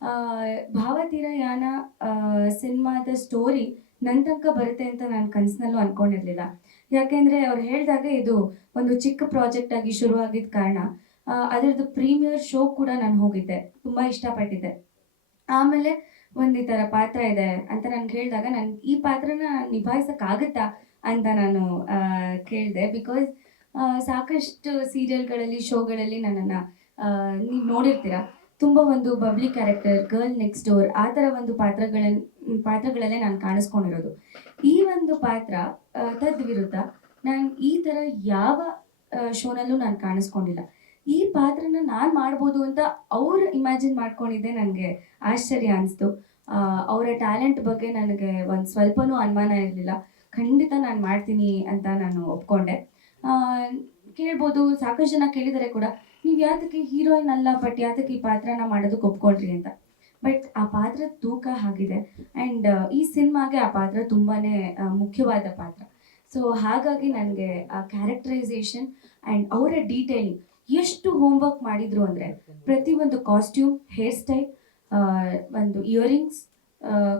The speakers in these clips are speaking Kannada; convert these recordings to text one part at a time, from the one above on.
ಆ, ಭಾವತೀರಯಾನ ಸಿನಿಮಾದ ಸ್ಟೋರಿ ನನ್ನ ತನಕ ಬರುತ್ತೆ ಅಂತ ನಾನು ಕನಸಿನಲ್ಲೂ ಅನ್ಕೊಂಡಿರ್ಲಿಲ್ಲ. ಯಾಕೆಂದ್ರೆ ಅವ್ರು ಹೇಳಿದಾಗ ಇದು ಒಂದು ಚಿಕ್ಕ ಪ್ರಾಜೆಕ್ಟ್ ಆಗಿ ಶುರುವಾಗಿದ್ದ ಕಾರಣ ಅದರದ್ದು ಪ್ರೀಮಿಯರ್ ಶೋ ಕೂಡ ನಾನು ಹೋಗಿದ್ದೆ, ತುಂಬಾ ಇಷ್ಟಪಟ್ಟಿದ್ದೆ. ಆಮೇಲೆ ಒಂದು ಈ ಥರ ಪಾತ್ರ ಇದೆ ಅಂತ ನನ್ಗೆ ಹೇಳಿದಾಗ ನನ್ಗೆ ಈ ಪಾತ್ರನ ನಿಭಾಯಿಸೋಕ್ಕಾಗತ್ತಾ ಅಂತ ನಾನು ಕೇಳಿದೆ. ಬಿಕಾಸ್ ಸಾಕಷ್ಟು ಸೀರಿಯಲ್ಗಳಲ್ಲಿ ಶೋಗಳಲ್ಲಿ ನನ್ನನ್ನು ನೀವು ನೋಡಿರ್ತೀರ, ತುಂಬ ಒಂದು bubbly character, girl next door ಆ ಥರ ಒಂದು ಪಾತ್ರಗಳಲ್ಲೇ ನಾನು ಕಾಣಿಸ್ಕೊಂಡಿರೋದು. ಈ ಒಂದು ಪಾತ್ರ ತದ್ವಿರುದ್ಧ ನಾನು ಈ ಥರ ಯಾವ ಶೋನಲ್ಲೂ ನಾನು ಕಾಣಿಸ್ಕೊಂಡಿಲ್ಲ. ಈ ಪಾತ್ರನ ನಾನು ಮಾಡ್ಬೋದು ಅಂತ ಅವ್ರು ಇಮ್ಯಾಜಿನ್ ಮಾಡ್ಕೊಂಡಿದ್ದೆ ನನಗೆ ಆಶ್ಚರ್ಯ ಅನಿಸ್ತು. ಅವರ ಟ್ಯಾಲೆಂಟ್ ಬಗ್ಗೆ ನನಗೆ ಒಂದು ಸ್ವಲ್ಪನೂ ಅನುಮಾನ ಇರಲಿಲ್ಲ. ಖಂಡಿತ ನಾನು ಮಾಡ್ತೀನಿ ಅಂತ ನಾನು ಒಪ್ಕೊಂಡೆ. ಆ, ಕೇಳ್ಬೋದು, ಸಾಕಷ್ಟು ಜನ ಕೇಳಿದ್ದಾರೆ ಕೂಡ, ನೀವು ಯಾತಕ್ಕೆ ಹೀರೋಯಿನ್ ಅಲ್ಲ ಬಟ್ ಯಾತಕ್ಕೆ ಈ ಪಾತ್ರನ ಮಾಡೋದಕ್ಕೆ ಒಪ್ಕೊಂಡ್ರಿ ಅಂತ. ಬಟ್ ಆ ಪಾತ್ರ ತೂಕ ಆಗಿದೆ ಆ್ಯಂಡ್ ಈ ಸಿನಿಮಾಗೆ ಆ ಪಾತ್ರ ತುಂಬಾ ಮುಖ್ಯವಾದ ಪಾತ್ರ. ಸೊ ಹಾಗಾಗಿ ನನಗೆ ಆ ಕ್ಯಾರೆಕ್ಟರೈಸೇಷನ್ ಆ್ಯಂಡ್ ಅವರ ಡೀಟೇಲಿಂಗ್ ಎಷ್ಟು ಹೋಮ್ವರ್ಕ್ ಮಾಡಿದ್ರು ಅಂದರೆ, ಪ್ರತಿಯೊಂದು ಕಾಸ್ಟ್ಯೂಮ್, ಹೇರ್ ಸ್ಟೈಲ್, ಒಂದು ಇಯರಿಂಗ್ಸ್,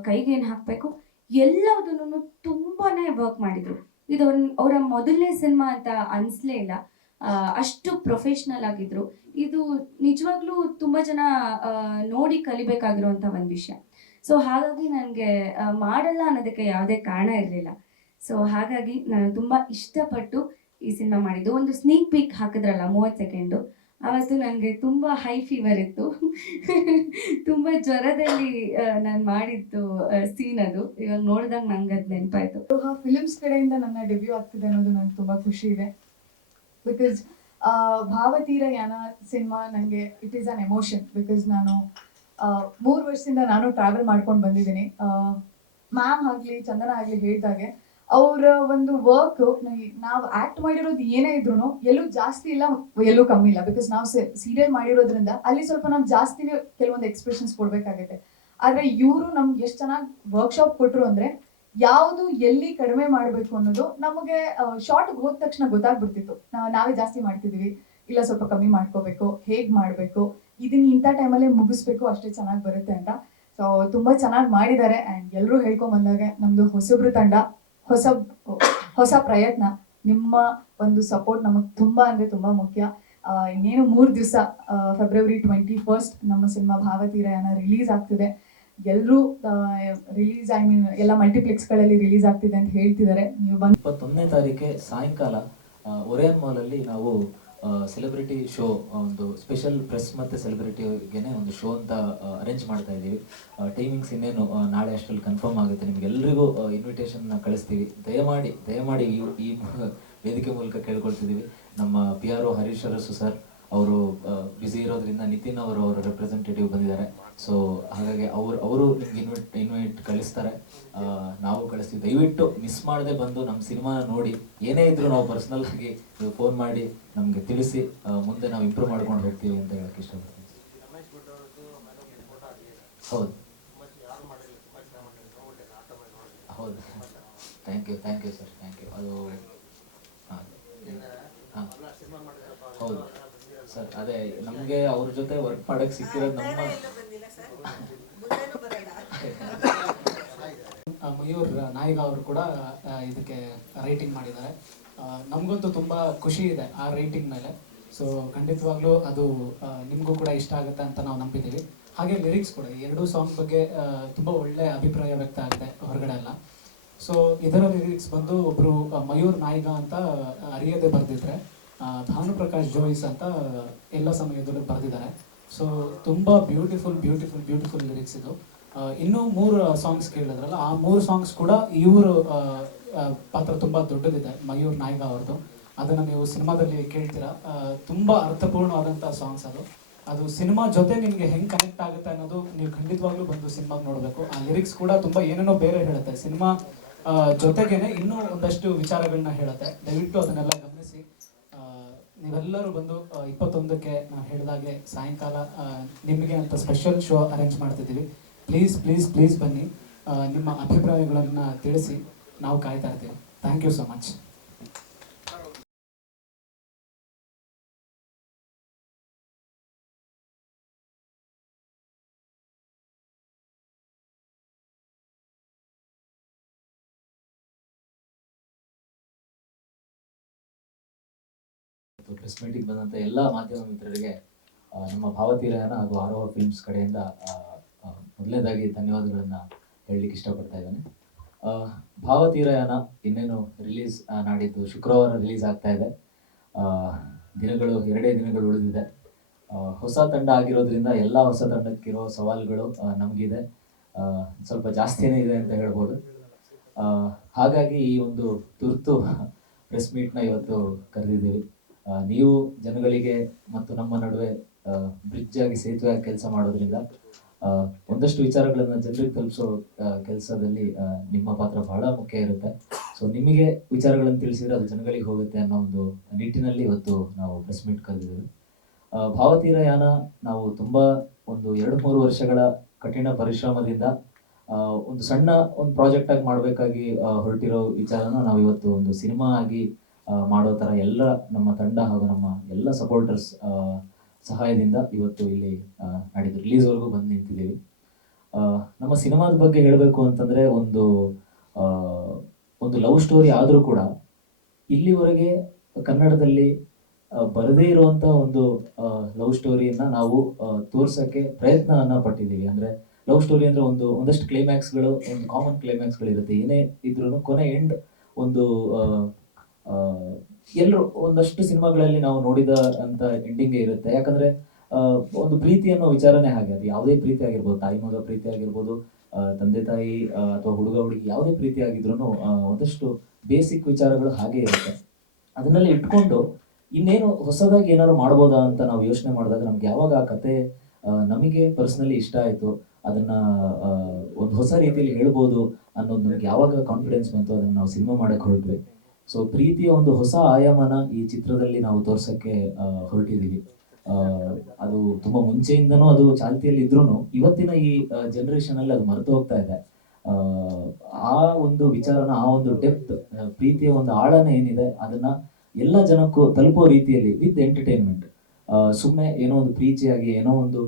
ಕೈಗೆ ಏನು ಹಾಕಬೇಕು, ಎಲ್ಲದನ್ನು ತುಂಬಾ ವರ್ಕ್ ಮಾಡಿದರು. ಇದು ಅವರ ಮೊದಲನೇ ಸಿನಿಮಾ ಅಂತ ಅನಿಸ್ಲೇ ಇಲ್ಲ. ಅಷ್ಟು ಪ್ರೊಫೆಷ್ನಲ್ ಆಗಿದ್ರು. ಇದು ನಿಜವಾಗ್ಲೂ ತುಂಬ ಜನ ನೋಡಿ ಕಲಿಬೇಕಾಗಿರುವಂಥ ಒಂದು ವಿಷಯ. ಸೊ ಹಾಗಾಗಿ ನನಗೆ ಮಾಡಲ್ಲ ಅನ್ನೋದಕ್ಕೆ ಯಾವುದೇ ಕಾರಣ ಇರಲಿಲ್ಲ. ಸೊ ಹಾಗಾಗಿ ನಾನು ತುಂಬ ಇಷ್ಟಪಟ್ಟು ಈ ಸಿನಿಮಾ ಮಾಡಿದ್ದು. ಒಂದು ಸ್ನೀಕ್ ಪೀಕ್ ಹಾಕಿದ್ರಲ್ಲ 30 ಸೆಕೆಂಡು, ಅವತ್ತು ನನಗೆ ತುಂಬ ಹೈ ಫೀವರ್ ಇತ್ತು. ತುಂಬ ಜ್ವರದಲ್ಲಿ ನಾನು ಮಾಡಿದ್ದು ಸೀನ್ ಅದು. ಇವಾಗ ನೋಡಿದಾಗ ನಂಗೆ ಅದು ನೆನಪಾಯ್ತು. ಫಿಲಿಮ್ಸ್ ಕಡೆಯಿಂದ ನನ್ನ ಡೆಬ್ಯೂ ಆಗ್ತಿದೆ ಅನ್ನೋದು ನಂಗೆ ತುಂಬ ಖುಷಿ ಇದೆ. ಬಿಕಾಸ್ ಭಾವತೀರಯಾನ ಸಿನಿಮಾ ನನಗೆ it is an emotion. Because ನಾನು 3 ವರ್ಷದಿಂದ ನಾನು ಟ್ರಾವೆಲ್ ಮಾಡ್ಕೊಂಡು ಬಂದಿದ್ದೀನಿ. ಮ್ಯಾಮ್ ಆಗಲಿ ಚಂದನ ಆಗಲಿ ಹೇಳಿದಾಗೆ ಅವರ ಒಂದು ವರ್ಕ್, ನಾವು ಆ್ಯಕ್ಟ್ ಮಾಡಿರೋದು ಏನೇ ಇದ್ರು ಎಲ್ಲೂ ಜಾಸ್ತಿ ಇಲ್ಲ, ಎಲ್ಲೂ ಕಮ್ಮಿ ಇಲ್ಲ. ಬಿಕಾಸ್ ನಾವು ಸೀರಿಯಲ್ ಮಾಡಿರೋದ್ರಿಂದ ಅಲ್ಲಿ ಸ್ವಲ್ಪ ನಾವು ಜಾಸ್ತಿನೇ ಕೆಲವೊಂದು ಎಕ್ಸ್ಪ್ರೆಷನ್ಸ್ ಕೊಡಬೇಕಾಗುತ್ತೆ. ಆದರೆ ಇವರು ನಮ್ಗೆ ಎಷ್ಟು ಚೆನ್ನಾಗಿ ವರ್ಕ್ಶಾಪ್ ಕೊಟ್ಟರು ಅಂದರೆ, ಯಾವುದು ಎಲ್ಲಿ ಕಡಿಮೆ ಮಾಡಬೇಕು ಅನ್ನೋದು ನಮಗೆ ಶಾರ್ಟ್ಗೆ ಹೋದ ತಕ್ಷಣ ಗೊತ್ತಾಗ್ಬಿಡ್ತಿತ್ತು. ನಾವೇ ಜಾಸ್ತಿ ಮಾಡ್ತಿದ್ದೀವಿ, ಇಲ್ಲ ಸ್ವಲ್ಪ ಕಮ್ಮಿ ಮಾಡ್ಕೋಬೇಕು, ಹೇಗೆ ಮಾಡಬೇಕು, ಇದನ್ನ ಇಂಥ ಟೈಮಲ್ಲೇ ಮುಗಿಸ್ಬೇಕು, ಅಷ್ಟೇ ಚೆನ್ನಾಗಿ ಬರುತ್ತೆ ಅಂತ. ಸೊ ತುಂಬ ಚೆನ್ನಾಗಿ ಮಾಡಿದ್ದಾರೆ. ಆ್ಯಂಡ್ ಎಲ್ಲರೂ ಹೇಳ್ಕೊಂಡ್ ಬಂದಾಗ ನಮ್ಮದು ಹೊಸಬ್ರು ತಂಡ, ಹೊಸ ಪ್ರಯತ್ನ. ನಿಮ್ಮ ಒಂದು ಸಪೋರ್ಟ್ ನಮಗೆ ತುಂಬ ಅಂದರೆ ತುಂಬ ಮುಖ್ಯ. ಇನ್ನೇನು 3 ದಿವಸ, ಫೆಬ್ರವರಿ 21 ನಮ್ಮ ಸಿನಿಮಾ ಭಾವತೀರಯಾನ ರಿಲೀಸ್ ಆಗ್ತಿದೆ. ಎಲ್ಲರೂ ರಿಲೀಸ್, ಐ ಮೀನ್ ಎಲ್ಲ ಮಲ್ಟಿಪ್ಲೆಕ್ಸ್ಗಳಲ್ಲಿ ರಿಲೀಸ್ ಆಗ್ತಿದೆ ಅಂತ ಹೇಳ್ತಿದ್ದಾರೆ. ನೀವು ಬಂದು 21ನೇ ತಾರೀಕೆ ಸಾಯಂಕಾಲ ಒರೇನ್ ಮಾಲಲ್ಲಿ ನಾವು ಸೆಲೆಬ್ರಿಟಿ ಶೋ, ಒಂದು ಸ್ಪೆಷಲ್ ಪ್ರೆಸ್ ಮತ್ತು ಸೆಲೆಬ್ರಿಟಿಗೆನೆ ಒಂದು ಶೋ ಅಂತ ಅರೇಂಜ್ ಮಾಡ್ತಾ ಇದ್ದೀವಿ. ಟೈಮಿಂಗ್ಸ್ ಇನ್ನೇನು ನಾಳೆ ಅಷ್ಟರಲ್ಲಿ ಕನ್ಫರ್ಮ್ ಆಗುತ್ತೆ. ನಿಮಗೆಲ್ಲರಿಗೂ ಇನ್ವಿಟೇಷನ್ನ ಕಳಿಸ್ತೀವಿ. ದಯಮಾಡಿ ಈ ವೇದಿಕೆ ಮೂಲಕ ಕೇಳ್ಕೊಳ್ತಿದ್ದೀವಿ. ನಮ್ಮ PRO ಹರೀಶ್ ಅರಸು ಸರ್ ಅವರು ಬ್ಯುಸಿ ಇರೋದ್ರಿಂದ ನಿತಿನ್ ಅವರು ಅವರ ರೆಪ್ರೆಸೆಂಟೇಟಿವ್ ಬಂದಿದ್ದಾರೆ. ಸೊ ಹಾಗಾಗಿ ಅವರು ನಿಮ್ಗೆ ಇನ್ವೈಟ್ ಕಳಿಸ್ತಾರೆ, ನಾವು ಕಳಿಸ್ತೀವಿ. ದಯವಿಟ್ಟು ಮಿಸ್ ಮಾಡದೆ ಬಂದು ನಮ್ಮ ಸಿನಿಮಾ ನೋಡಿ. ಏನೇ ಇದ್ರು ನಾವು ಪರ್ಸ್ನಲ್ ಆಗಿ ಫೋನ್ ಮಾಡಿ ನಮಗೆ ತಿಳಿಸಿ, ಮುಂದೆ ನಾವು ಇಂಪ್ರೂವ್ ಮಾಡ್ಕೊಂಡು ಹೋಗ್ತೀವಿ ಅಂತ ಹೇಳಕ್ಕೆ ಇಷ್ಟಪಡ್ತೀನಿ. ಹೌದು ಹೌದು, thank you sir, thank you. ಅದು ಹಾಂ ಹೌದು ಸರ್, ಅದೇ ನಮಗೆ ಅವ್ರ ಜೊತೆ ವರ್ಕ್ ಮಾಡಕ್ಕೆ ಸಿಕ್ಕಿರೋದು ನಮ್ಮ ಮಯೂರ್ ನಾಯಿಗ ಅವರು ಕೂಡ ಇದಕ್ಕೆ ರೈಟಿಂಗ್ ಮಾಡಿದ್ದಾರೆ. ನಮಗಂತೂ ತುಂಬ ಖುಷಿ ಇದೆ ಆ ರೈಟಿಂಗ್ ಮೇಲೆ. ಸೊ ಖಂಡಿತವಾಗ್ಲೂ ಅದು ನಿಮಗೂ ಕೂಡ ಇಷ್ಟ ಆಗುತ್ತೆ ಅಂತ ನಾವು ನಂಬಿದ್ದೀವಿ. ಹಾಗೆ ಲಿರಿಕ್ಸ್ ಕೂಡ, ಈ 2 ಸಾಂಗ್ ಬಗ್ಗೆ ತುಂಬ ಒಳ್ಳೆ ಅಭಿಪ್ರಾಯ ವ್ಯಕ್ತ ಆಗಿದೆ ಹೊರಗಡೆ ಎಲ್ಲ. ಸೊ ಇದರ ಲಿರಿಕ್ಸ್ ಬಂದು ಒಬ್ಬರು ಮಯೂರ್ ನಾಯಿಗ ಅಂತ ಅರಿಯದೆ ಬರೆದಿದ್ರೆ, ಭಾನುಪ್ರಕಾಶ್ ಜೋಯಿಸ್ ಅಂತ ಎಲ್ಲ ಸಮಯದಲ್ಲೂ ಬರೆದಿದ್ದಾರೆ. ಸೊ ತುಂಬ ಬ್ಯೂಟಿಫುಲ್ ಲಿರಿಕ್ಸ್ ಇದು. ಇನ್ನೂ 3 ಸಾಂಗ್ಸ್ ಕೇಳಿದ್ರಲ್ಲ, ಆ 3 ಸಾಂಗ್ಸ್ ಕೂಡ ಇವರು ಪಾತ್ರ ತುಂಬ ದೊಡ್ಡದಿದೆ, ಮಯೂರ್ ನಾಯಿಗ ಅವ್ರದ್ದು. ಅದನ್ನು ನೀವು ಸಿನಿಮಾದಲ್ಲಿ ಕೇಳ್ತೀರಾ. ತುಂಬ ಅರ್ಥಪೂರ್ಣವಾದಂಥ ಸಾಂಗ್ಸ್ ಅದು ಸಿನಿಮಾ ಜೊತೆ ನಿಮಗೆ ಹೆಂಗೆ ಕನೆಕ್ಟ್ ಆಗುತ್ತೆ ಅನ್ನೋದು ನೀವು ಖಂಡಿತವಾಗ್ಲೂ ಬಂದು ಸಿನಿಮಾಗೆ ನೋಡಬೇಕು. ಆ ಲಿರಿಕ್ಸ್ ಕೂಡ ತುಂಬ ಏನೇನೋ ಬೇರೆ ಹೇಳುತ್ತೆ, ಸಿನಿಮಾ ಜೊತೆಗೇನೆ ಇನ್ನೂ ಒಂದಷ್ಟು ವಿಚಾರಗಳನ್ನ ಹೇಳುತ್ತೆ. ದಯವಿಟ್ಟು ಅದನ್ನೆಲ್ಲ ಗಮನಿಸಿ. ನೀವೆಲ್ಲರೂ ಬಂದು 21ಕ್ಕೆ ನಾವು ಹೇಳಿದಾಗೆ ಸಾಯಂಕಾಲ ನಿಮಗೆ ಅಂತ ಸ್ಪೆಷಲ್ ಶೋ ಅರೇಂಜ್ ಮಾಡ್ತಿದ್ದೀವಿ. ಪ್ಲೀಸ್ ಬನ್ನಿ. ನಿಮ್ಮ ಅಭಿಪ್ರಾಯಗಳನ್ನು ತಿಳಿಸಿ, ನಾವು ಕಾಯ್ತಾ ಇರ್ತೀವಿ. Thank you so much. ಇವತ್ತು ಪ್ರೆಸ್ ಮೀಟಿಗೆ ಬಂದಂಥ ಎಲ್ಲ ಮಾಧ್ಯಮ ಮಿತ್ರರಿಗೆ ನಮ್ಮ ಭಾವತೀರಾಯನ ಹಾಗೂ ಆರೋಹ ಫಿಲ್ಮ್ಸ್ ಕಡೆಯಿಂದ ಮೊದಲನೇದಾಗಿ ಧನ್ಯವಾದಗಳನ್ನು ಹೇಳಲಿಕ್ಕೆ ಇಷ್ಟಪಡ್ತಾ ಇದ್ದೇನೆ. ಭಾವತೀರಾಯನ ಇನ್ನೇನು ರಿಲೀಸ್ ನಾಡಿದ್ದು ಶುಕ್ರವಾರ ರಿಲೀಸ್ ಆಗ್ತಾ ಇದೆ. ದಿನಗಳು 2 ದಿನಗಳು ಉಳಿದಿದೆ. ಹೊಸ ತಂಡ ಆಗಿರೋದ್ರಿಂದ ಎಲ್ಲ ಹೊಸ ತಂಡಕ್ಕಿರೋ ಸವಾಲುಗಳು ನಮಗಿದೆ, ಸ್ವಲ್ಪ ಜಾಸ್ತಿನೇ ಇದೆ ಅಂತ ಹೇಳ್ಬೋದು. ಹಾಗಾಗಿ ಈ ಒಂದು ತುರ್ತು ಪ್ರೆಸ್ ಮೀಟ್ನ ಇವತ್ತು ಕರೆದಿದ್ದೀವಿ. ನೀವು ಜನಗಳಿಗೆ ಮತ್ತು ನಮ್ಮ ನಡುವೆ ಬ್ರಿಡ್ಜ್ ಆಗಿ ಸೇತುವೆಯಾಗಿ ಕೆಲಸ ಮಾಡೋದ್ರಿಂದ ಒಂದಷ್ಟು ವಿಚಾರಗಳನ್ನು ಜನರಿಗೆ ತಲುಪಿಸೋ ಕೆಲಸದಲ್ಲಿ ನಿಮ್ಮ ಪಾತ್ರ ಬಹಳ ಮುಖ್ಯ ಇರುತ್ತೆ. ಸೊ ನಿಮಗೆ ವಿಚಾರಗಳನ್ನು ತಿಳಿಸಿದ್ರೆ ಅದು ಜನಗಳಿಗೆ ಹೋಗುತ್ತೆ ಅನ್ನೋ ಒಂದು ನಿಟ್ಟಿನಲ್ಲಿ ಇವತ್ತು ನಾವು ಪ್ರೆಸ್ ಮೀಟ್ ಕರೆದಿದ್ದೀವಿ. ಭಾವತೀರಯಾನ ನಾವು ತುಂಬ ಒಂದು 2-3 ವರ್ಷಗಳ ಕಠಿಣ ಪರಿಶ್ರಮದಿಂದ ಒಂದು ಸಣ್ಣ ಒಂದು ಪ್ರಾಜೆಕ್ಟ್ ಆಗಿ ಮಾಡಬೇಕಾಗಿ ಹೊರಟಿರೋ ವಿಚಾರನ ನಾವು ಇವತ್ತು ಒಂದು ಸಿನಿಮಾ ಆಗಿ ಮಾಡೋ ಥರ ಎಲ್ಲ ನಮ್ಮ ತಂಡ ಹಾಗೂ ನಮ್ಮ ಎಲ್ಲ ಸಪೋರ್ಟರ್ಸ್ ಸಹಾಯದಿಂದ ಇವತ್ತು ಇಲ್ಲಿ ನಾಡಿದ್ದು ರಿಲೀಸ್ವರೆಗೂ ಬಂದು ನಿಂತಿದ್ದೀವಿ. ನಮ್ಮ ಸಿನಿಮಾದ ಬಗ್ಗೆ ಹೇಳಬೇಕು ಅಂತಂದರೆ ಒಂದು ಲವ್ ಸ್ಟೋರಿ ಆದರೂ ಕೂಡ ಇಲ್ಲಿವರೆಗೆ ಕನ್ನಡದಲ್ಲಿ ಬರದೇ ಇರುವಂಥ ಒಂದು ಲವ್ ಸ್ಟೋರಿಯನ್ನು ನಾವು ತೋರ್ಸೋಕ್ಕೆ ಪ್ರಯತ್ನವನ್ನು ಪಟ್ಟಿದ್ದೀವಿ. ಅಂದರೆ ಲವ್ ಸ್ಟೋರಿ ಅಂದರೆ ಒಂದಷ್ಟು ಕ್ಲೈಮ್ಯಾಕ್ಸ್ಗಳು, ಒಂದು ಕಾಮನ್ ಕ್ಲೈಮ್ಯಾಕ್ಸ್ಗಳಿರುತ್ತೆ. ಏನೇ ಇದ್ರೂ ಕೊನೆ ಎಂಡ್ ಒಂದು ಎಲ್ಲರೂ ಒಂದಷ್ಟು ಸಿನಿಮಾಗಳಲ್ಲಿ ನಾವು ನೋಡಿದ ಅಂತ ಎಂಡಿಂಗೇ ಇರುತ್ತೆ. ಯಾಕಂದರೆ ಒಂದು ಪ್ರೀತಿ ಅನ್ನೋ ವಿಚಾರನೇ ಹಾಗೆ. ಅದು ಯಾವುದೇ ಪ್ರೀತಿ ಆಗಿರ್ಬೋದು, ತಾಯಿ ಮಗ ಪ್ರೀತಿ ಆಗಿರ್ಬೋದು, ತಂದೆ ತಾಯಿ ಅಥವಾ ಹುಡುಗ ಹುಡುಗಿ ಯಾವುದೇ ಪ್ರೀತಿ ಆಗಿದ್ರೂ ಒಂದಷ್ಟು ಬೇಸಿಕ್ ವಿಚಾರಗಳು ಹಾಗೆ ಇರುತ್ತೆ. ಅದನ್ನೆಲ್ಲ ಇಟ್ಕೊಂಡು ಇನ್ನೇನು ಹೊಸದಾಗಿ ಏನಾದ್ರು ಮಾಡ್ಬೋದಾ ಅಂತ ನಾವು ಯೋಚನೆ ಮಾಡಿದಾಗ ನಮ್ಗೆ ಯಾವಾಗ ಆ ಕತೆ ನಮಗೆ ಪರ್ಸ್ನಲಿ ಇಷ್ಟ ಆಯಿತು, ಅದನ್ನು ಒಂದು ಹೊಸ ರೀತಿಯಲ್ಲಿ ಹೇಳ್ಬೋದು ಅನ್ನೋದು ನಮ್ಗೆ ಯಾವಾಗ ಕಾನ್ಫಿಡೆನ್ಸ್ ಬಂತು, ಅದನ್ನು ನಾವು ಸಿನಿಮಾ ಮಾಡೋಕ್ಕೆ ಹೊರಟ್ವಿ. ಸೊ ಪ್ರೀತಿಯ ಒಂದು ಹೊಸ ಆಯಾಮನ ಈ ಚಿತ್ರದಲ್ಲಿ ನಾವು ತೋರ್ಸೋಕ್ಕೆ ಹೊರಟಿದ್ದೀವಿ. ಅದು ತುಂಬ ಮುಂಚೆಯಿಂದನೂ ಅದು ಚಾಲ್ತಿಯಲ್ಲಿ ಇದ್ರೂ ಇವತ್ತಿನ ಈ ಜನ್ರೇಷನಲ್ಲಿ ಅದು ಮರೆತು ಹೋಗ್ತಾ ಇದೆ. ಆ ಒಂದು ವಿಚಾರನ, ಆ ಒಂದು ಡೆಪ್ತ್, ಪ್ರೀತಿಯ ಒಂದು ಆಳನ ಏನಿದೆ ಅದನ್ನು ಎಲ್ಲ ಜನಕ್ಕೂ ತಲುಪೋ ರೀತಿಯಲ್ಲಿ ವಿತ್ ಎಂಟರ್ಟೈನ್ಮೆಂಟ್, ಸುಮ್ಮನೆ ಏನೋ ಒಂದು ಪ್ರೀತಿಯಾಗಿ ಏನೋ ಒಂದು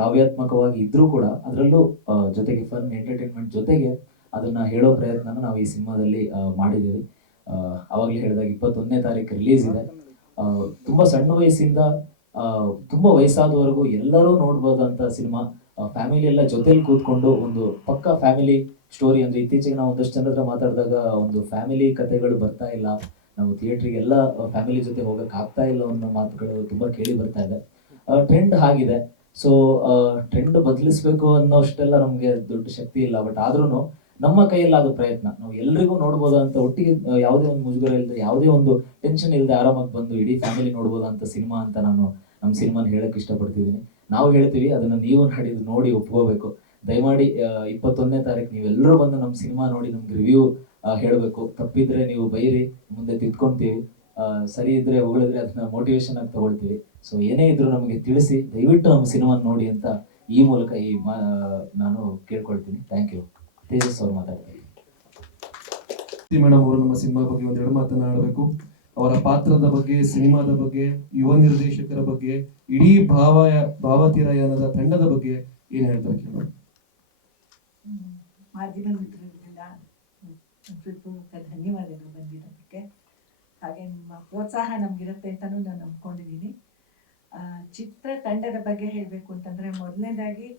ಕಾವ್ಯಾತ್ಮಕವಾಗಿ ಇದ್ರೂ ಕೂಡ ಅದರಲ್ಲೂ ಜೊತೆಗೆ ಫನ್ ಎಂಟರ್ಟೈನ್ಮೆಂಟ್ ಜೊತೆಗೆ ಅದನ್ನು ಹೇಳೋ ಪ್ರಯತ್ನನ ನಾವು ಈ ಸಿನಿಮಾದಲ್ಲಿ ಮಾಡಿದ್ದೀವಿ. ಆವಾಗಲೇ ಹೇಳಿದಾಗ 21ನೇ ತಾರೀಕು ರಿಲೀಸ್ ಇದೆ. ತುಂಬ ಸಣ್ಣ ವಯಸ್ಸಿಂದ ತುಂಬ ವಯಸ್ಸಾದವರೆಗೂ ಎಲ್ಲರೂ ನೋಡ್ಬೋದಂಥ ಸಿನಿಮಾ. ಫ್ಯಾಮಿಲಿ ಎಲ್ಲ ಜೊತೆಲಿ ಕೂತ್ಕೊಂಡು ಒಂದು ಪಕ್ಕ ಫ್ಯಾಮಿಲಿ ಸ್ಟೋರಿ. ಅಂದರೆ ಇತ್ತೀಚೆಗೆ ನಾವು ಒಂದಷ್ಟು ಜನರ ಹತ್ರ ಮಾತಾಡಿದಾಗ ಒಂದು ಫ್ಯಾಮಿಲಿ ಕಥೆಗಳು ಬರ್ತಾ ಇಲ್ಲ, ನಾವು ಥಿಯೇಟ್ರಿಗೆಲ್ಲ ಫ್ಯಾಮಿಲಿ ಜೊತೆ ಹೋಗಕ್ಕೆ ಆಗ್ತಾ ಇಲ್ಲ ಅನ್ನೋ ಮಾತುಗಳು ತುಂಬ ಕೇಳಿ ಬರ್ತಾ ಇದೆ. ಟ್ರೆಂಡ್ ಆಗಿದೆ. ಸೊ ಟ್ರೆಂಡ್ ಬದಲಿಸ್ಬೇಕು ಅನ್ನೋಷ್ಟೆಲ್ಲ ನಮಗೆ ದೊಡ್ಡ ಶಕ್ತಿ ಇಲ್ಲ. ಬಟ್ ಆದ್ರೂ ನಮ್ಮ ಕೈಯಲ್ಲಿ ಅದು ಪ್ರಯತ್ನ, ನಾವು ಎಲ್ರಿಗೂ ನೋಡ್ಬೋದು ಅಂತ, ಒಟ್ಟಿಗೆ ಯಾವುದೇ ಒಂದು ಮುಜುಗರ ಇಲ್ಲದೆ, ಯಾವುದೇ ಒಂದು ಟೆನ್ಷನ್ ಇಲ್ಲದೆ ಆರಾಮಾಗಿ ಬಂದು ಇಡೀ ಫ್ಯಾಮಿಲಿ ನೋಡ್ಬೋದು ಅಂತ ಸಿನಿಮಾ ಅಂತ ನಾನು ನಮ್ಮ ಸಿನಿಮಾನ ಹೇಳಕ್ಕೆ ಇಷ್ಟಪಡ್ತಿದ್ದೀನಿ. ನಾವು ಹೇಳ್ತೀವಿ, ಅದನ್ನು ನೀವು ನಾಡಿದ್ದು ನೋಡಿ ಒಪ್ಕೋಬೇಕು. ದಯಮಾಡಿ 21ನೇ ತಾರೀಕು ನೀವೆಲ್ಲರೂ ಬಂದು ನಮ್ಮ ಸಿನಿಮಾ ನೋಡಿ ನಮ್ಗೆ ರಿವ್ಯೂ ಹೇಳಬೇಕು. ತಪ್ಪಿದ್ರೆ ನೀವು ಬೈರಿ, ಮುಂದೆ ತಿದ್ಕೊಂತೀವಿ. ಸರಿ ಇದ್ರೆ ಹೊಗಳಿದ್ರೆ ಅದನ್ನ ಮೋಟಿವೇಶನ್ ಆಗಿ ತಗೊಳ್ತೀವಿ. ಸೊ ಏನೇ ಇದ್ರು ನಮಗೆ ತಿಳಿಸಿ, ದಯವಿಟ್ಟು ನಮ್ಮ ಸಿನಿಮಾ ನೋಡಿ ಅಂತ ಈ ಮೂಲಕ ನಾನು ಕೇಳ್ಕೊಳ್ತೀನಿ. Thank you. ತೇಜಸ್ ಅವ್ರು ಮಾತಾಡ್ತಾರೆ. ಮೇಡಮ್ ಅವರು ನಮ್ಮ ಸಿನಿಮಾ ಬಗ್ಗೆ ಒಂದೆರಡು ಮಾತನಾಡಬೇಕು. ಅವರ ಪಾತ್ರದ ಬಗ್ಗೆ, ಸಿನಿಮಾದ ಬಗ್ಗೆ, ಯುವ ನಿರ್ದೇಶಕರ ಬಗ್ಗೆ, ಇಡೀ ಭಾವತೀರಯಾನದ ತಂಡದ ಬಗ್ಗೆ ಏನ್ ಹೇಳ್ತಾರೆ ಕೇಳೋಣ. ಮಾಧ್ಯಮ ಮಿತ್ರರಿಗೆಲ್ಲ ಹೃತ್ಪೂರ್ವಕ ಧನ್ಯವಾದಗಳು ಬಂದಿರೋದಕ್ಕೆ. ಹಾಗೆ ನಿಮ್ಮ ಪ್ರೋತ್ಸಾಹ ನಮಗಿರುತ್ತೆ ಅಂತಲೂ ನಾನು ನಂಬ್ಕೊಂಡಿದ್ದೀನಿ. ಚಿತ್ರ ತಂಡದ ಬಗ್ಗೆ ಹೇಳಬೇಕು ಅಂತಂದರೆ, ಮೊದಲನೇದಾಗಿ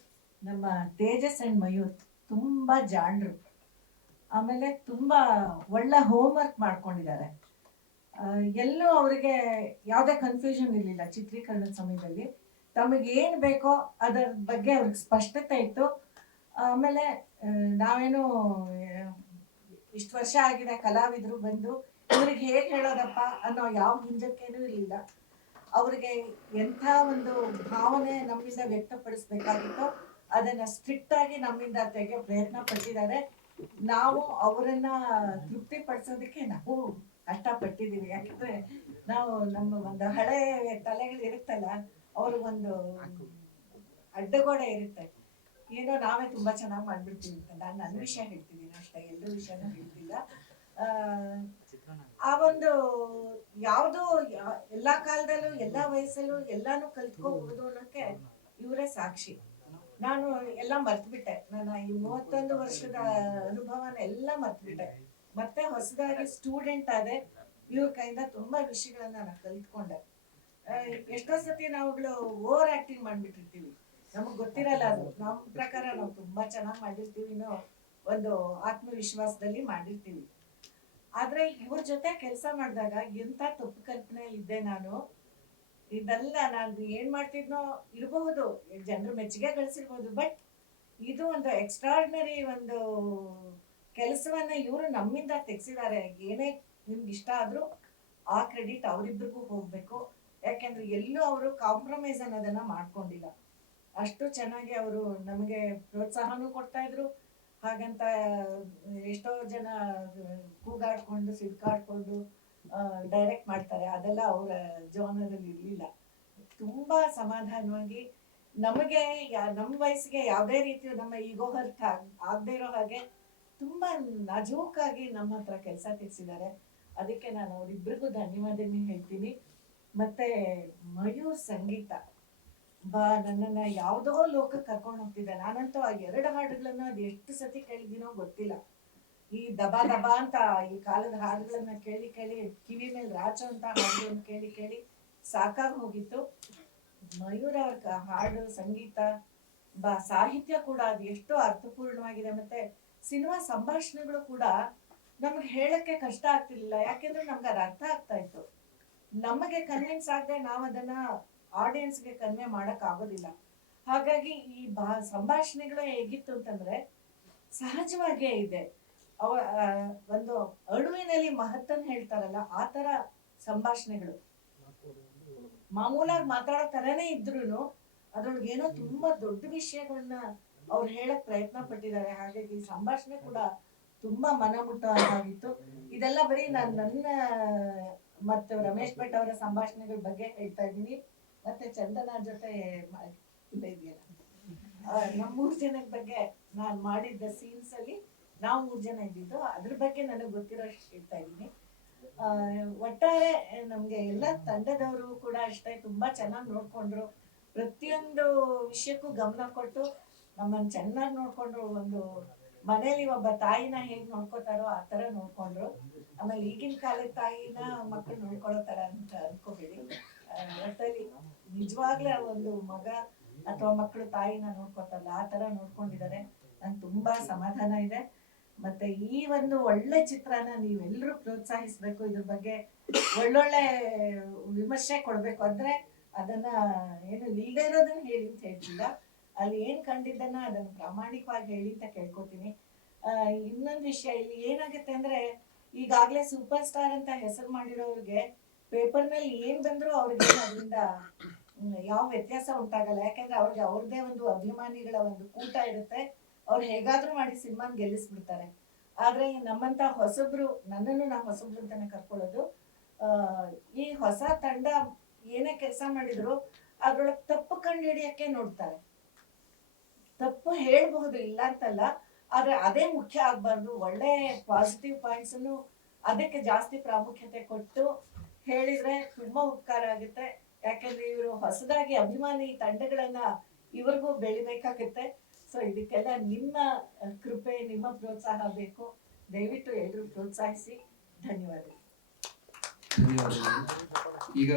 ನಮ್ಮ ತೇಜಸ್ ಆ್ಯಂಡ್ ಮಯೂರ್ ತುಂಬ ಜಾಣರು. ಆಮೇಲೆ ತುಂಬ ಒಳ್ಳೆ ಹೋಮ್ವರ್ಕ್ ಮಾಡ್ಕೊಂಡಿದ್ದಾರೆ. ಎಲ್ಲೂ ಅವರಿಗೆ ಯಾವುದೇ ಕನ್ಫ್ಯೂಷನ್ ಇರಲಿಲ್ಲ ಚಿತ್ರೀಕರಣದ ಸಮಯದಲ್ಲಿ. ತಮಗೇನು ಬೇಕೋ ಅದರ ಬಗ್ಗೆ ಅವ್ರಿಗೆ ಸ್ಪಷ್ಟತೆ ಇತ್ತು. ಆಮೇಲೆ ನಾವೇನು ಇಷ್ಟು ವರ್ಷ ಆಗಿದೆ ಕಲಾವಿದರು ಬಂದು ಇವ್ರಿಗೆ ಹೇಗೆ ಹೇಳೋದಪ್ಪ ಅನ್ನೋ ಯಾವ ಹಿಂಜಕ್ಕೇನೂ ಇರಲಿಲ್ಲ. ಅವ್ರಿಗೆ ಎಂಥ ಒಂದು ಭಾವನೆ ನಮ್ಮಿಂದ ವ್ಯಕ್ತಪಡಿಸ್ಬೇಕಾಗಿತ್ತೋ ಅದನ್ನು ಸ್ಟ್ರಿಕ್ಟಾಗಿ ನಮ್ಮಿಂದ ತೆಗೆಯೋ ಪ್ರಯತ್ನ ಪಟ್ಟಿದ್ದಾರೆ. ನಾವು ಅವರನ್ನು ತೃಪ್ತಿಪಡಿಸೋದಕ್ಕೆ ನಾವು ಕಷ್ಟಪಟ್ಟಿದ್ದೀವಿ. ಯಾಕಂದರೆ ನಾವು ನಮ್ಮ ಒಂದು ಹಳೆ ತಲೆಗಳು ಇರುತ್ತಲ್ಲ, ಅವ್ರಿಗೊಂದು ಅಡ್ಡಗೋಡೆ ಇರುತ್ತೆ, ಏನೋ ನಾವೇ ತುಂಬ ಚೆನ್ನಾಗಿ ಮಾಡಿಬಿಡ್ತೀವಿ ಅಂತ. ನಾನು ನನ್ನ ವಿಷಯ ಹೇಳ್ತಿದ್ದೀನಿ ಅಷ್ಟೇ, ಎಲ್ಲರ ವಿಷಯನೂ ಹೇಳ್ತಿಲ್ಲ. ಆ ಒಂದು ಯಾವುದೋ ಎಲ್ಲ ಕಾಲದಲ್ಲೂ ಎಲ್ಲ ವಯಸ್ಸಲ್ಲೂ ಎಲ್ಲಾನು ಕಲ್ತ್ಕೋಬಹುದು ಅನ್ನೋಕ್ಕೆ ಇವರೇ ಸಾಕ್ಷಿ. ನಾನು ಎಲ್ಲ ಮರ್ತ್ಬಿಟ್ಟೆ, ನನ್ನ ಈ 31 ವರ್ಷದ ಅನುಭವನ ಎಲ್ಲ ಮರ್ತ್ಬಿಟ್ಟೆ. ಮತ್ತೆ ಹೊಸದಾಗಿ ಸ್ಟೂಡೆಂಟ್ ಆದೆ. ಇವ್ರ ಕೈಯಿಂದ ತುಂಬಾ ವಿಷಯಗಳನ್ನ ನಾನು ಕಲಿತ್ಕೊಂಡೆ. ಎಷ್ಟೋ ಸತಿ ನಾವುಗಳು ಓವರ್ ಆಕ್ಟಿಂಗ್ ಮಾಡ್ಬಿಟ್ಟಿರ್ತೀವಿ, ನಮಗ್ ಗೊತ್ತಿರಲ್ಲ ಅದು. ನಮ್ಮ ಪ್ರಕಾರ ನಾವು ತುಂಬಾ ಚೆನ್ನಾಗಿ ಮಾಡಿರ್ತೀವಿ, ಇನ್ನೂ ಒಂದು ಆತ್ಮವಿಶ್ವಾಸದಲ್ಲಿ ಮಾಡಿರ್ತೀವಿ. ಆದ್ರೆ ಇವ್ರ ಜೊತೆ ಕೆಲಸ ಮಾಡಿದಾಗ ಎಂತ ತಪ್ಪು ಕಲ್ಪನೆಯಲ್ಲಿ ಇದ್ದೆ ನಾನು. ಇದೆಲ್ಲ ನಾನು ಏನ್ ಮಾಡ್ತಿದ್ನೋ ಇರಬಹುದು, ಜನರು ಮೆಚ್ಚುಗೆ ಗಳಿಸಿರ್ಬೋದು, ಬಟ್ ಇದು ಒಂದು ಎಕ್ಸ್ಟ್ರಾರ್ಡಿನರಿ ಒಂದು ಕೆಲಸವನ್ನ ಇವರು ನಮ್ಮಿಂದ ತೆಗ್ಸಿದ್ದಾರೆ. ಏನೇ ನಿಮ್ಗೆ ಇಷ್ಟ ಆದ್ರೂ ಆ ಕ್ರೆಡಿಟ್ ಅವರಿಬ್ಬರಿಗೂ ಹೋಗ್ಬೇಕು. ಯಾಕೆಂದ್ರೆ ಎಲ್ಲೂ ಅವರು ಕಾಂಪ್ರಮೈಸ್ ಅನ್ನೋದನ್ನ ಮಾಡ್ಕೊಂಡಿಲ್ಲ. ಅಷ್ಟು ಚೆನ್ನಾಗಿ ಅವರು ನಮಗೆ ಪ್ರೋತ್ಸಾಹನೂ ಕೊಡ್ತಾ ಇದ್ರು. ಹಾಗಂತ ಎಷ್ಟೋ ಜನ ಕೂಗಾಡ್ಕೊಂಡು ಸಿಡ್ಕಾಡ್ಕೊಂಡು ಡೈರೆಕ್ಟ್ ಮಾಡ್ತಾರೆ, ಅದೆಲ್ಲ ಅವರ ಜೀವನದಲ್ಲಿ ಇರಲಿಲ್ಲ. ತುಂಬಾ ಸಮಾಧಾನವಾಗಿ ನಮಗೆ ನಮ್ಮ ವಯಸ್ಸಿಗೆ ಯಾವುದೇ ರೀತಿಯ ನಮ್ಮ ಈಗೋ ಹರ್ಟ್ ಆಗದೆ ಇರೋ ಹಾಗೆ ತುಂಬಾ ನಾಜೂಕಾಗಿ ನಮ್ಮ ಹತ್ರ ಕೆಲಸ ತೆಗ್ಸಿದ್ದಾರೆ. ಅದಕ್ಕೆ ನಾನು ಅವರಿಬ್ಬರಿಗೂ ಧನ್ಯವಾದನೆ ಹೇಳ್ತೀನಿ. ಮತ್ತೆ ಮಯೂರ್ ಸಂಗೀತ ನನ್ನನ್ನ ಯಾವುದೋ ಲೋಕಕ್ಕೆ ಕರ್ಕೊಂಡು ಹೋಗ್ತಿದ್ದೆ. ನಾನಂತೂ ಆ 2 ಹಾಡುಗಳನ್ನ ಅದು ಎಷ್ಟು ಸತಿ ಕೇಳಿದ್ದೀನೋ ಗೊತ್ತಿಲ್ಲ. ಈ ದಬಾ ದಬಾ ಅಂತ ಈ ಕಾಲದ ಹಾಡುಗಳನ್ನ ಕೇಳಿ ಕೇಳಿ ಕಿವಿ ಮೇಲೆ ರಾಚೋ ಅಂತ ಹಾಡುಗಳನ್ನ ಕೇಳಿ ಕೇಳಿ ಸಾಕಾಗಿ ಹೋಗಿತ್ತು. ಮಯೂರ್ ಅವ್ರ ಹಾಡು, ಸಂಗೀತ, ಸಾಹಿತ್ಯ ಕೂಡ ಅದು ಎಷ್ಟು ಅರ್ಥಪೂರ್ಣವಾಗಿದೆ. ಮತ್ತೆ ಸಿನಿಮಾ ಸಂಭಾಷಣೆಗಳು ಕೂಡ ನಮ್ಗೆ ಹೇಳಕ್ಕೆ ಕಷ್ಟ ಆಗ್ತಿರ್ಲಿಲ್ಲ, ಯಾಕೆಂದ್ರೆ ನಮ್ಗೆ ಅದು ಅರ್ಥ ಆಗ್ತಾ ಇತ್ತು. ನಮಗೆ ಕನ್ವಿನ್ಸ್ ಆಗದೆ ನಾವು ಅದನ್ನ ಆಡಿಯನ್ಸ್ಗೆ ಕನ್ವೆ ಮಾಡಕ್ ಆಗೋದಿಲ್ಲ. ಹಾಗಾಗಿ ಈ ಸಂಭಾಷಣೆಗಳು ಹೇಗಿತ್ತು ಅಂತಂದ್ರೆ ಸಹಜವಾಗೇ ಇದೆ. ಒಂದು ಅಳುವಿನಲ್ಲಿ ಮಹತ್ತನ್ನು ಹೇಳ್ತಾರಲ್ಲ, ಆ ತರ ಸಂಭಾಷಣೆಗಳು ಮಾಮೂಲಾಗಿ ಮಾತಾಡೋ ತರನೇ ಇದ್ರು ಅದ್ರೊಳಗೆ ಏನೋ ತುಂಬಾ ದೊಡ್ಡ ವಿಷಯಗಳನ್ನ ಅವ್ರು ಹೇಳಕ್ ಪ್ರಯತ್ನ ಪಟ್ಟಿದ್ದಾರೆ. ಹಾಗಾಗಿ ಸಂಭಾಷಣೆ ಕೂಡ ತುಂಬಾ ಮನಮುಟ್ಟವಾಗಿತ್ತು. ಇದೆಲ್ಲ ಬರೀ ನನ್ನ ಮತ್ತೆ ರಮೇಶ್ ಭಟ್ ಅವರ ಸಂಭಾಷಣೆಗಳ ಬಗ್ಗೆ ಹೇಳ್ತಾ ಇದ್ದೀನಿ. ಮತ್ತೆ ಚಂದನ ಜೊತೆ ಇದೆಯಲ್ಲ, ನಮ್ಮ 3 ಜನದ ಬಗ್ಗೆ ನಾನು ಮಾಡಿದ್ದ ಸೀನ್ಸ್ ಅಲ್ಲಿ ನಾವು 3 ಜನ ಇದ್ದಿದ್ದು, ಅದ್ರ ಬಗ್ಗೆ ನನಗೆ ಗೊತ್ತಿರೋಷ್ಟು ಹೇಳ್ತಾ ಇದ್ದೀನಿ. ಒಟ್ಟಾರೆ ನಮ್ಗೆ ಎಲ್ಲ ತಂಡದವರು ಕೂಡ ಅಷ್ಟೇ ತುಂಬಾ ಚೆನ್ನಾಗಿ ನೋಡ್ಕೊಂಡ್ರು. ಪ್ರತಿಯೊಂದು ವಿಷಯಕ್ಕೂ ಗಮನ ಕೊಟ್ಟು ನಮ್ಮನ್ನ ಚೆನ್ನಾಗಿ ನೋಡ್ಕೊಂಡ್ರು. ಒಂದು ಮನೇಲಿ ಒಬ್ಬ ತಾಯಿನ ಹೇಗ್ ನೋಡ್ಕೋತಾರೋ ಆ ತರ ನೋಡ್ಕೊಂಡ್ರು. ಆಮೇಲೆ ಈಗಿನ ಕಾಲದ ತಾಯಿನ ಮಕ್ಕಳು ನೋಡ್ಕೊಳ್ಳೋ ತರ ಅಂತ ಅನ್ಕೋಬೇಡಿ. ಒಟ್ಟಲ್ಲಿ ನಿಜವಾಗ್ಲೇ ಒಂದು ಮಗ ಅಥವಾ ಮಕ್ಕಳು ತಾಯಿನ ನೋಡ್ಕೊತಾರಲ್ಲ ಆ ತರ ನೋಡ್ಕೊಂಡಿದ್ದಾರೆ. ನಂಗೆ ತುಂಬಾ ಸಮಾಧಾನ ಇದೆ. ಮತ್ತೆ ಈ ಒಂದು ಒಳ್ಳೆ ಚಿತ್ರನ ನೀವೆಲ್ಲರೂ ಪ್ರೋತ್ಸಾಹಿಸ್ಬೇಕು. ಇದ್ರ ಬಗ್ಗೆ ಒಳ್ಳೊಳ್ಳೆ ವಿಮರ್ಶೆ ಕೊಡ್ಬೇಕು. ಅಂದ್ರೆ ಅದನ್ನ ಏನು ಇಲ್ಲದೆ ಇರೋದನ್ನ ಹೇಳಿ ಅಂತ ಹೇಳ್ತಿಲ್ಲ, ಅಲ್ಲಿ ಏನ್ ಕಂಡಿದ್ದನ್ನ ಅದನ್ನ ಪ್ರಾಮಾಣಿಕವಾಗಿ ಹೇಳಿ ಅಂತ ಕೇಳ್ಕೊತೀನಿ. ಇನ್ನೊಂದು ವಿಷಯ ಇಲ್ಲಿ ಏನಾಗುತ್ತೆ ಅಂದ್ರೆ, ಈಗಾಗ್ಲೇ ಸೂಪರ್ ಸ್ಟಾರ್ ಅಂತ ಹೆಸರು ಮಾಡಿರೋರಿಗೆ ಪೇಪರ್ ಮೇಲೆ ಏನ್ ಬಂದ್ರು ಅವ್ರಿಗೆ ಅದರಿಂದ ಯಾವ ವ್ಯತ್ಯಾಸ ಉಂಟಾಗಲ್ಲ. ಯಾಕಂದ್ರೆ ಅವ್ರಿಗೆ ಅವ್ರದೇ ಒಂದು ಅಭಿಮಾನಿಗಳ ಒಂದು ಕೂಟ ಇರುತ್ತೆ. ಅವ್ರು ಹೇಗಾದ್ರೂ ಮಾಡಿ ಸಿನಿಮಾನ್ ಗೆಲ್ಲಿಸ್ಬಿಡ್ತಾರೆ. ಆದ್ರೆ ನಮ್ಮಂತ ಹೊಸಬ್ರು, ನನ್ನನ್ನು ನಾವು ಹೊಸಬ್ರು ಅಂತಾನೆ ಕರ್ಕೊಳ್ಳೋದು, ಈ ಹೊಸ ತಂಡ ಏನೇ ಕೆಲಸ ಮಾಡಿದ್ರು ಅದ್ರೊಳಗೆ ತಪ್ಪು ಕಂಡು ಹಿಡಿಯಕ್ಕೆ ನೋಡ್ತಾರೆ. ತಪ್ಪು ಹೇಳ್ಬಹುದು, ಇಲ್ಲ ಅಂತಲ್ಲ, ಆದ್ರೆ ಅದೇ ಮುಖ್ಯ ಆಗ್ಬಾರ್ದು. ಒಳ್ಳೆ ಪಾಸಿಟಿವ್ ಪಾಯಿಂಟ್ಸ್ ಅನ್ನು ಅದಕ್ಕೆ ಜಾಸ್ತಿ ಪ್ರಾಮುಖ್ಯತೆ ಕೊಟ್ಟು ಹೇಳಿದ್ರೆ ತುಂಬಾ ಉಪಕಾರ ಆಗುತ್ತೆ. ಯಾಕಂದ್ರೆ ಇವರು ಹೊಸದಾಗಿ ಅಭಿಮಾನಿ ತಂಡಗಳನ್ನ ಇವ್ರಿಗೂ ಬೆಳಿಬೇಕಾಗುತ್ತೆ. ಸೊ ಇದಕ್ಕೆಲ್ಲ ನಿಮ್ಮ ಕೃಪೆ, ನಿಮ್ಮ ಪ್ರೋತ್ಸಾಹ ಬೇಕು. ದಯವಿಟ್ಟು ಎಲ್ಲರೂ ಪ್ರೋತ್ಸಾಹಿಸಿ. ಧನ್ಯವಾದಗಳು. ಧನ್ಯವಾದಗಳು. ಈಗ